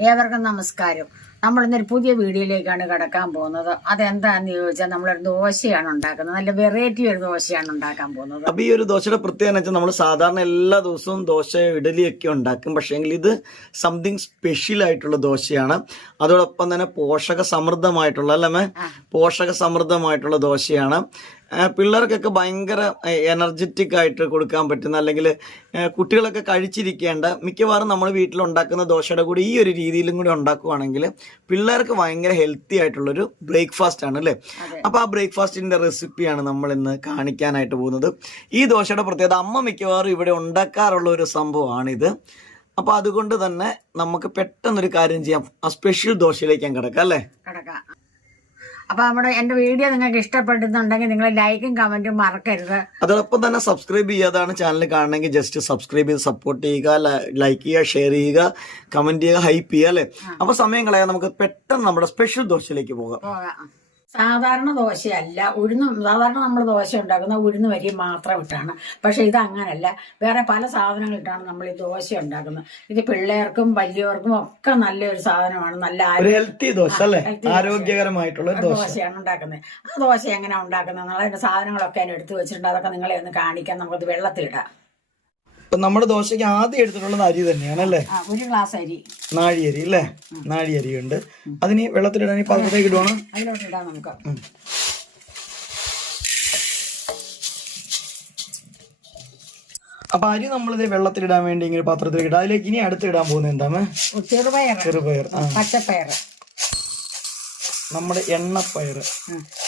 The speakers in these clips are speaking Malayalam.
ഏവർക്കും നമസ്കാരം. നമ്മൾ ഇന്നൊരു പുതിയ വീഡിയോയിലേക്കാണ് കിടക്കാൻ പോകുന്നത്. അതെന്താന്ന് ചോദിച്ചാൽ നമ്മളൊരു ദോശയാണ് ഉണ്ടാക്കുന്നത്. നല്ല വെറൈറ്റി ഒരു ദോശയാണ് ഉണ്ടാക്കാൻ പോകുന്നത്. അപ്പൊ ഈ ഒരു ദോശയുടെ പ്രത്യേകത വെച്ചാൽ നമ്മൾ സാധാരണ എല്ലാ ദിവസവും ദോശ ഇഡലിയൊക്കെ ഉണ്ടാക്കും. പക്ഷേങ്കിൽ ഇത് സംതിങ് സ്പെഷ്യൽ ആയിട്ടുള്ള ദോശയാണ്. അതോടൊപ്പം തന്നെ പോഷക സമൃദ്ധമായിട്ടുള്ള അല്ലേ? പോഷക സമൃദ്ധമായിട്ടുള്ള ദോശയാണ്. പിള്ളേർക്കൊക്കെ ഭയങ്കര എനർജറ്റിക് ആയിട്ട് കൊടുക്കാൻ പറ്റുന്ന അല്ലെങ്കിൽ കുട്ടികളൊക്കെ കഴിച്ചിരിക്കേണ്ട മിക്കവാറും നമ്മൾ വീട്ടിൽ ഉണ്ടാക്കുന്ന ദോശയുടെ കൂടി ഈ ഒരു രീതിയിലും കൂടി ഉണ്ടാക്കുകയാണെങ്കിൽ പിള്ളേർക്ക് ഭയങ്കര ഹെൽത്തി ആയിട്ടുള്ളൊരു ബ്രേക്ക്ഫാസ്റ്റ് ആണ് അല്ലേ? അപ്പോൾ ആ ബ്രേക്ക്ഫാസ്റ്റിന്റെ റെസിപ്പിയാണ് നമ്മൾ ഇന്ന് കാണിക്കാനായിട്ട് പോകുന്നത്. ഈ ദോശയുടെ പ്രത്യേകത അമ്മ മിക്കവാറും ഇവിടെ ഉണ്ടാക്കാറുള്ള ഒരു സംഭവമാണിത്. അപ്പോൾ അതുകൊണ്ട് തന്നെ നമുക്ക് പെട്ടെന്നൊരു കാര്യം ചെയ്യാം. ആ സ്പെഷ്യൽ ദോശയിലേക്ക് ഞാൻ കിടക്കാം അല്ലേ? കിടക്കാം അപ്പൊ നമ്മുടെ എന്റെ വീഡിയോ നിങ്ങൾക്ക് ഇഷ്ടപ്പെടുന്നുണ്ടെങ്കിൽ നിങ്ങൾ ലൈക്കും കമന്റും മറക്കരുത്. അതോടൊപ്പം തന്നെ സബ്സ്ക്രൈബ് ചെയ്യാതാണ് ചാനൽ കാണണമെങ്കിൽ ജസ്റ്റ് സബ്സ്ക്രൈബ് ചെയ്ത് സപ്പോർട്ട് ചെയ്യുക ലൈക്ക് ചെയ്യുക ഷെയർ ചെയ്യുക കമന്റ് ചെയ്യുക ഹൈപ്പ് ചെയ്യുക അല്ലേ? അപ്പൊ സമയം കളയാൻ നമുക്ക് പെട്ടെന്ന് നമ്മുടെ സ്പെഷ്യൽ ദോശയിലേക്ക് പോകാം. സാധാരണ ദോശയല്ല. ഉഴുന്ന് സാധാരണ നമ്മൾ ദോശ ഉണ്ടാക്കുന്ന ഉഴുന്ന് വരി മാത്രം ഇട്ടാണ്. പക്ഷെ ഇത് അങ്ങനല്ല. വേറെ പല സാധനങ്ങൾ ഇട്ടാണ് നമ്മൾ ഈ ദോശ ഉണ്ടാക്കുന്നത്. ഇത് പിള്ളേർക്കും വലിയവർക്കും ഒക്കെ നല്ലൊരു സാധനമാണ്. നല്ല ഒരു ആരോഗ്യ ഹെൽത്തി ദോശ അല്ലേ? ആരോഗ്യകരമായിട്ടുള്ള ദോശയാണ് ഉണ്ടാക്കുന്നത്. ആ ദോശ എങ്ങനെ ഉണ്ടാക്കുന്നത്? എന്നുള്ള സാധനങ്ങളൊക്കെ അതിന് എടുത്തു വെച്ചിട്ടുണ്ട്. അതൊക്കെ നിങ്ങളെ ഒന്ന് കാണിക്കാൻ നമുക്കത് വെള്ളത്തിലിടാം. ഇപ്പൊ നമ്മുടെ ദോശയ്ക്ക് ആദ്യം എടുത്തിട്ടുള്ളത് അരി തന്നെയാണ് അല്ലേ? ഒരു ഗ്ലാസ് അരി. നാഴിയരി അല്ലേ? നാഴിയരി ഉണ്ട് അതിന് വെള്ളത്തിലിടാൻ ഈ പാത്രത്തേക്ക് ഇടുവാണ്? അതിലോട്ട് ഇടാം നമുക്ക്. അപ്പൊ അരി നമ്മളിത് വെള്ളത്തിലിടാൻ വേണ്ടി ഇങ്ങനെ പാത്രത്തിലേക്ക് ഇടാം. അതിലേക്ക് ഇനി അടുത്ത് ഇടാൻ പോകുന്നത് എന്താണ്? ചെറുപയർ ചെറുപയർ പച്ചപ്പയർ നമ്മുടെ എണ്ണപ്പയർ.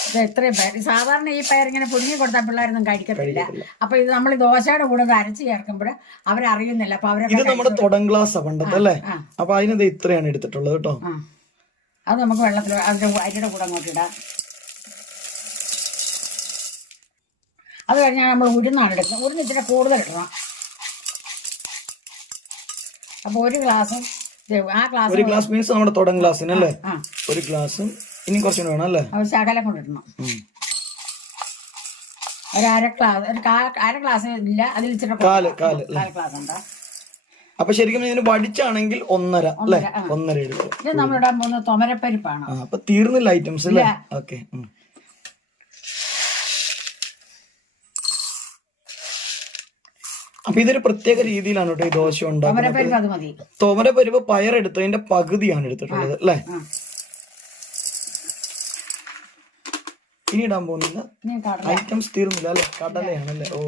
ഇത് എത്രയും പയർ സാധാരണ ഈ പയർ ഇങ്ങനെ പുഴുങ്ങി കൊടുത്താൽ പിള്ളേരൊന്നും കഴിക്കത്തില്ല. അപ്പൊ ഇത് നമ്മൾ ദോശയുടെ കൂടെ ഇത് അരച്ച് ചേർക്കുമ്പോൾ അവരറിയുന്നില്ല. അപ്പൊ ഇത് അവരൊക്കെ നമ്മുടെ തുടം ഗ്ലാസ് പണ്ടത്തെ അല്ലേ. അപ്പൊ അതിനത് ഇത്രയാണ് എടുത്തിട്ടുള്ളത് കേട്ടോ. അത് നമുക്ക് വെള്ളത്തിൽ അതിന്റെ അരിയുടെ കൂടെ അങ്ങോട്ട് ഇടാം. അത് കഴിഞ്ഞാൽ നമ്മൾ ഉരുന്നാണ് എടുക്കുന്നത്. ഉരുന്ന് ഇച്ചിരി കൂടുതൽ ഇടണം. അപ്പൊ ഒരു ഗ്ലാസും ആ ഗ്ലാസ് ഒരു ഗ്ലാസ് മീൻസ് നമ്മുടെ തുടം ഗ്ലാസ്സിന് അല്ലേ? ഒരു ഗ്ലാസും ഇനി കുറച്ചുകൂടി വേണം അല്ലേ? അത് കൊണ്ടിടണം. കൊണ്ട് ഇടണം ഉം. ഒരു അര ഗ്ലാസ് ഒരു അര ഗ്ലാസ് ഇല്ല അതിൽ ഇച്ചിരി കാൽ കാൽ ഗ്ലാസ് ഉണ്ട്? അപ്പൊ ശരിക്കും ഇതിന് വടിച്ചാണെങ്കിൽ ഒന്നര അല്ലേ? ഒന്നര എടുക്കും. ഇത് നമ്മളിടാൻ പോകുന്ന തൊമരപ്പരിപ്പാണ്. അപ്പൊ തീർന്നില്ല ഐറ്റംസ് അല്ലേ? ഓക്കെ അപ്പൊ ഇതൊരു പ്രത്യേക രീതിയിലാണ് കേട്ടോ ഈ ദോശ ഉണ്ടാക്കുന്നത്. തോമരപ്പരിപ്പ് പയറെടുത്തതിന്റെ പകുതിയാണ് എടുത്തിട്ടുള്ളത് അല്ലേ? ഇനി ഇടാൻ പോകുന്നില്ല ഐറ്റംസ് തീർന്നില്ല അല്ലെ? കടലയാണല്ലേ? ഓ.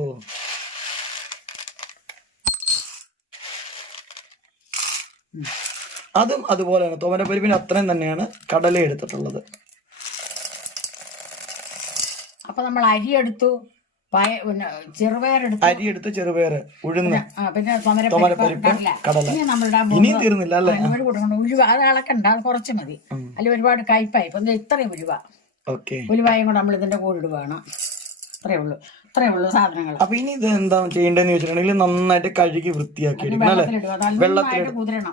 അതും അതുപോലെയാണ്. തോമരപ്പരിപ്പിന് അത്രയും തന്നെയാണ് കടല എടുത്തിട്ടുള്ളത്. അപ്പൊ നമ്മൾ അരി എടുത്തു. അരി എടുത്ത് ചെറുപയർ ഉഴുന്ന്. തൊമരപ്പരിപ്പ് കടല. ഇനിയും തീർന്നില്ല അല്ലേ? ഉഴുവ അത് അളക്കണ്ട. അത് കുറച്ച് മതി. അല്ല ഒരുപാട് കയ്പായി ഇപ്പൊ ഇത്രയും ഓക്കെ ഉലുവായും കൂടെ നമ്മൾ ഇതിന്റെ കൂടെ ഇടുവാണ് അത്രേ ഉള്ളൂ. അത്രേ ഉള്ളൂ സാധനങ്ങൾ അപ്പൊ ഇനി ഇത് എന്താ ചെയ്യേണ്ടതെന്ന് വെച്ചിട്ടുണ്ടെങ്കിൽ നന്നായിട്ട് കഴുകി വൃത്തിയാക്കി എടുക്കണം അല്ലെ? കുതിരണം.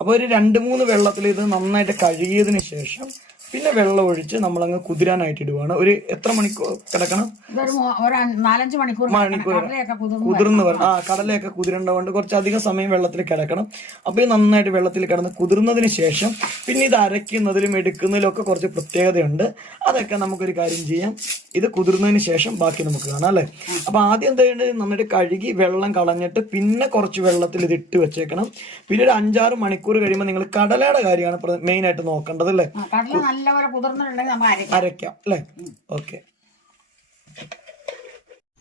അപ്പൊ ഒരു രണ്ട് മൂന്ന് വെള്ളത്തിൽ ഇത് നന്നായിട്ട് കഴുകിയതിന് ശേഷം പിന്നെ വെള്ളം ഒഴിച്ച് നമ്മൾ അങ്ങ് കുതിരാനായിട്ട് ഇടുവാണ്. ഒരു എത്ര മണിക്കൂർ കിടക്കണം? നാലഞ്ച് മണിക്കൂർ മണിക്കൂർ. കുതിർന്ന് വരണം. ആ കടലയൊക്കെ കുതിരേണ്ടതുകൊണ്ട് കുറച്ചധികം സമയം വെള്ളത്തിൽ കിടക്കണം. അപ്പൊ ഈ നന്നായിട്ട് വെള്ളത്തിൽ കിടന്ന് കുതിർന്നതിന് ശേഷം പിന്നെ ഇത് അരയ്ക്കുന്നതിലും എടുക്കുന്നതിലും ഒക്കെ കുറച്ച് പ്രത്യേകതയുണ്ട്. അതൊക്കെ നമുക്കൊരു കാര്യം ചെയ്യാം. ഇത് കുതിർന്നതിന് ശേഷം ബാക്കി നമുക്ക് കാണാം അല്ലെ? അപ്പൊ ആദ്യം എന്താ ചെയ്യേണ്ടത്? നന്നായിട്ട് കഴുകി വെള്ളം കളഞ്ഞിട്ട് പിന്നെ കുറച്ച് വെള്ളത്തിൽ ഇത് ഇട്ട് വെച്ചേക്കണം. പിന്നെ ഒരു അഞ്ചാറ് മണിക്കൂർ കഴിയുമ്പോൾ നിങ്ങൾ കടലയുടെ കാര്യമാണ് മെയിൻ ആയിട്ട് നോക്കേണ്ടത് അല്ലേ? നല്ലപോലെ കുതിർന്നിട്ടുണ്ടെങ്കിൽ നമ്മൾ അരയ്ക്കാം. അരയ്ക്കാം അല്ലേ? ഓക്കെ.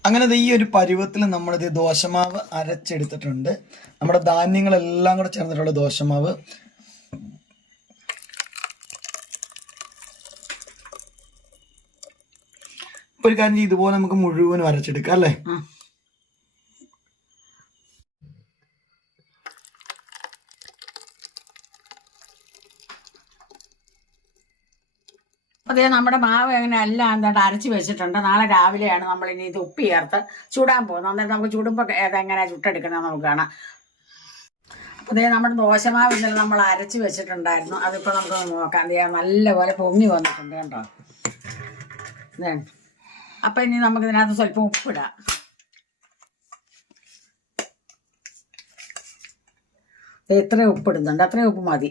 അങ്ങനെ ഈ ഒരു പരുവത്തിൽ നമ്മളിത് ദോശമാവ് അരച്ചെടുത്തിട്ടുണ്ട്. നമ്മുടെ ധാന്യങ്ങളെല്ലാം കൂടെ ചേർന്നിട്ടുള്ള ദോശമാവ്. ഒരു കാര്യം ഇതുപോലെ നമുക്ക് മുഴുവനും അരച്ചെടുക്കാം അല്ലേ? അതേ നമ്മുടെ മാവ് അങ്ങനെ എല്ലാം എന്താണ്ട് അരച്ച് വെച്ചിട്ടുണ്ട്. നാളെ രാവിലെയാണ് നമ്മൾ ഇനി ഇത് ഉപ്പ് ചേർത്ത് ചൂടാൻ പോകുന്നത്. അന്നേരം നമുക്ക് ചുടുമ്പോൾ ഏതെങ്ങനെ ചുട്ടെടുക്കുന്നത് നമുക്ക് കാണാം. അതേ നമ്മുടെ ദോശമാവ് ഇന്നലെ നമ്മൾ അരച്ച് വെച്ചിട്ടുണ്ടായിരുന്നു. അതിപ്പോ നമുക്ക് നോക്കാം. ദേ നല്ലപോലെ പൊങ്ങി വന്നിട്ടുണ്ട് കേട്ടോ അപ്പൊ ഇനി നമുക്ക് ഇതിനകത്ത് സ്വല്പം ഉപ്പിടാം. ഇത്രയും ഉപ്പ് ഇടുന്നുണ്ട് അത്രയും ഉപ്പ് മതി.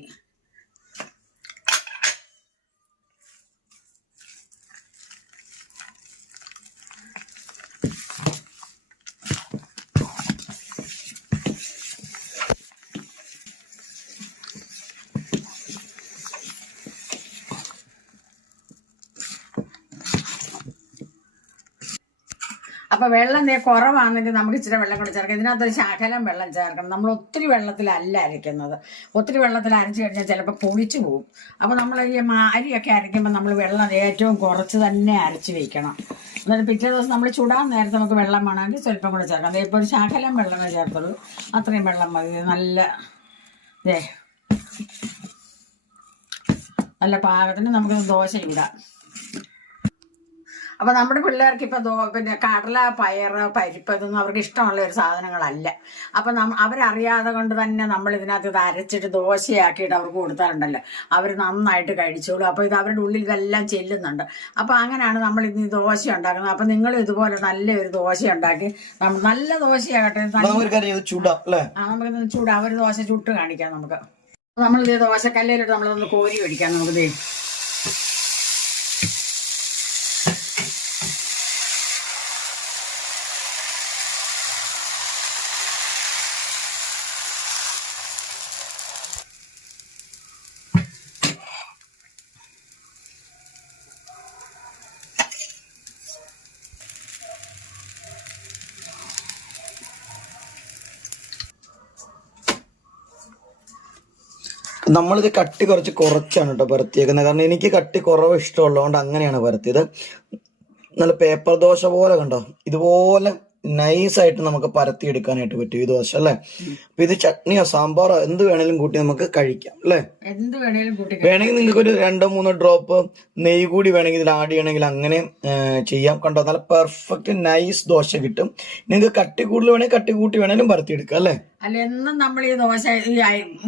അപ്പൊ വെള്ളം കുറവാണെങ്കിൽ നമുക്ക് ഇച്ചിരി വെള്ളം കൂടി ചേർക്കാം. ഇതിനകത്ത് ശകലം വെള്ളം ചേർക്കണം. നമ്മൾ ഒത്തിരി വെള്ളത്തിലല്ല അരയ്ക്കുന്നത്. ഒത്തിരി വെള്ളത്തിൽ അരച്ച് കഴിഞ്ഞാൽ ചിലപ്പോൾ പൊളിച്ചു പോകും. അപ്പോൾ നമ്മൾ ഈ അരിയൊക്കെ അരയ്ക്കുമ്പോൾ നമ്മൾ വെള്ളം ഏറ്റവും കുറച്ച് തന്നെ അരച്ച് വെക്കണം. എന്നിട്ട് പിറ്റേ ദിവസം നമ്മൾ ചുടാൻ നേരത്തെ നമുക്ക് വെള്ളം വേണമെങ്കിൽ സ്വല്പം കൂടെ ചേർക്കാം. അതേപോലെ ഒരു ശകലം വെള്ളമേ ചേർത്തുള്ളൂ. അത്രയും വെള്ളം മതി. നല്ല നല്ല പാകത്തിന് നമുക്ക് ദോശ ഇടാം. അപ്പൊ നമ്മുടെ പിള്ളേർക്ക് ഇപ്പൊ പിന്നെ കടല പയർ പരിപ്പ് ഇതൊന്നും അവർക്ക് ഇഷ്ടമുള്ള ഒരു സാധനങ്ങളല്ല. അപ്പൊ നമ്മ അവരറിയാതെ കൊണ്ട് തന്നെ നമ്മൾ ഇതിനകത്ത് ഇത് അരച്ചിട്ട് ദോശയാക്കിയിട്ട് അവർക്ക് കൊടുത്താറുണ്ടല്ലോ അവർ നന്നായിട്ട് കഴിച്ചോളൂ. അപ്പൊ ഇത് അവരുടെ ഉള്ളിൽ ഇതെല്ലാം ചെല്ലുന്നുണ്ട്. അപ്പൊ അങ്ങനെയാണ് നമ്മൾ ഇന്ന് ദോശ ഉണ്ടാക്കുന്നത്. അപ്പൊ നിങ്ങൾ ഇതുപോലെ നല്ലൊരു ദോശ ഉണ്ടാക്കി. നമ്മൾ നല്ല ദോശയാകട്ടെ. നമുക്ക് ചൂട് അവർ ദോശ ചുട്ട് കാണിക്കാം നമുക്ക്. നമ്മൾ ഇത് ദോശക്കല്ലിലിട്ട് നമ്മളൊന്ന് കോരി ഒഴിക്കാം നമുക്ക് നമ്മളിത് കട്ടി കുറച്ച് കുറച്ചാണ് കേട്ടോ പരത്തിയേക്കുന്നത്. കാരണം എനിക്ക് കട്ടി കുറവ് ഇഷ്ടമുള്ളതുകൊണ്ട് അങ്ങനെയാണ് പരത്തിയത്. നല്ല പേപ്പർ ദോശ പോലെ കണ്ടോ? ഇതുപോലെ നൈസായിട്ട് നമുക്ക് പരത്തി എടുക്കാനായിട്ട് പറ്റും ഈ ദോശ അല്ലേ? അപ്പൊ ഇത് ചട്നിയോ സാമ്പാറോ എന്ത് വേണേലും കൂട്ടി നമുക്ക് കഴിക്കാം അല്ലേ? എന്ത് വേണേലും കൂട്ടി വേണമെങ്കിൽ നിങ്ങൾക്ക് ഒരു രണ്ടോ മൂന്നോ ഡ്രോപ്പ് നെയ്യ് കൂടി വേണമെങ്കിൽ ഇതിൽ ആഡ് ചെയ്യണമെങ്കിൽ അങ്ങനെ ചെയ്യാം. കണ്ടോ? നല്ല പെർഫെക്റ്റ് നൈസ് ദോശ കിട്ടും. നിങ്ങൾക്ക് കട്ടി കൂടുതൽ വേണമെങ്കിൽ കട്ടി കൂട്ടി വേണേലും പരത്തി എടുക്കാം അല്ലേ? അല്ല എന്നും നമ്മൾ ഈ ദോശ ഈ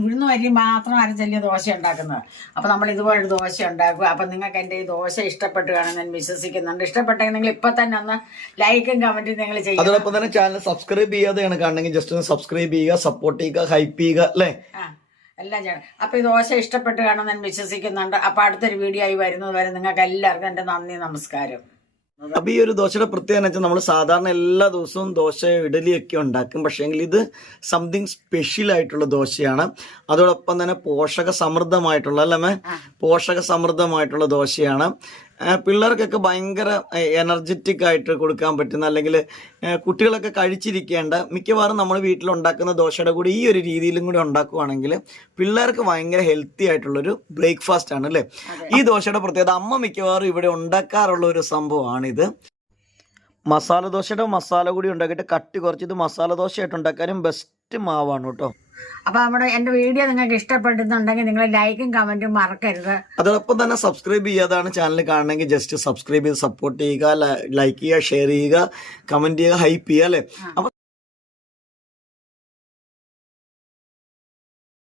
ഉഴുന്ന് അരി മാത്രം അരച്ചല്ലേ ദോശ ഉണ്ടാക്കുന്നത്. അപ്പം നമ്മൾ ഇതുപോലൊരു ദോശ ഉണ്ടാക്കുക. അപ്പം നിങ്ങൾക്ക് എന്റെ ഈ ദോശ ഇഷ്ടപ്പെട്ടു കാണാൻ ഞാൻ വിശ്വസിക്കുന്നുണ്ട്. ഇഷ്ടപ്പെട്ടെങ്കിൽ നിങ്ങൾ ഇപ്പം തന്നെ ഒന്ന് ലൈക്കും കമന്റും നിങ്ങൾ ചെയ്യുക. അതോടൊപ്പം തന്നെ ചാനൽ സബ്സ്ക്രൈബ് ചെയ്യാതെയാണ് കാണണമെങ്കിൽ ജസ്റ്റ് ഒന്ന് സബ്സ്ക്രൈബ് ചെയ്യുക സപ്പോർട്ട് ചെയ്യുക ഹൈപ്പ് ചെയ്യുക അല്ലേ? എല്ലാം ചെയ്യണം അപ്പം ഈ ദോശ ഇഷ്ടപ്പെട്ട് കാണാൻ ഞാൻ വിശ്വസിക്കുന്നുണ്ട്. അപ്പം അടുത്തൊരു വീഡിയോ ആയി വരുന്നത് വരെ നിങ്ങൾക്ക് എല്ലാവർക്കും എന്റെ നന്ദി നമസ്കാരം. അപ്പൊ ഈ ഒരു ദോശയുടെ പ്രത്യേകത വെച്ചാൽ നമ്മൾ സാധാരണ എല്ലാ ദിവസവും ദോശ ഇഡലിയൊക്കെ ഉണ്ടാക്കും. പക്ഷേങ്കിൽ ഇത് സംതിങ് സ്പെഷ്യൽ ആയിട്ടുള്ള ദോശയാണ്. അതോടൊപ്പം തന്നെ പോഷക സമൃദ്ധമായിട്ടുള്ള അല്ലേ പോഷക സമൃദ്ധമായിട്ടുള്ള ദോശയാണ്. പിള്ളേർക്കൊക്കെ ഭയങ്കര എനർജറ്റിക് ആയിട്ട് കൊടുക്കാൻ പറ്റുന്ന അല്ലെങ്കിൽ കുട്ടികളൊക്കെ കഴിച്ചിരിക്കേണ്ട മിക്കവാറും നമ്മൾ വീട്ടിൽ ഉണ്ടാക്കുന്ന ദോശയുടെ കൂടി ഈ ഒരു രീതിയിലും കൂടി ഉണ്ടാക്കുവാണെങ്കിൽ പിള്ളേർക്ക് ഭയങ്കര ഹെൽത്തി ആയിട്ടുള്ളൊരു ബ്രേക്ക്ഫാസ്റ്റ് ആണ് അല്ലേ? ഈ ദോശയുടെ പ്രത്യേകത അമ്മ മിക്കവാറും ഇവിടെ ഉണ്ടാക്കാറുള്ള ഒരു സംഭവമാണിത്. മസാല ദോശയുടെ മസാല കൂടി ഉണ്ടാക്കിയിട്ട് കട്ടി കുറച്ച് ഇത് മസാല ദോശയായിട്ട് ഉണ്ടാക്കാനും ബെസ്റ്റ് മാവാണ് കേട്ടോ. അപ്പൊ നമ്മുടെ എന്റെ വീഡിയോ നിങ്ങൾക്ക് ഇഷ്ടപ്പെടുന്നുണ്ടെങ്കിൽ നിങ്ങൾ ലൈക്കും കമന്റും മറക്കരുത്. അതോടൊപ്പം തന്നെ സബ്സ്ക്രൈബ് ചെയ്യാതാണ് ചാനൽ കാണണമെങ്കിൽ ജസ്റ്റ് സബ്സ്ക്രൈബ് ചെയ്ത് സപ്പോർട്ട് ചെയ്യുക ലൈക്ക് ചെയ്യുക ഷെയർ ചെയ്യുക കമന്റ് ചെയ്യുക ഹൈപ്പ് ചെയ്യുക അല്ലേ? അപ്പൊ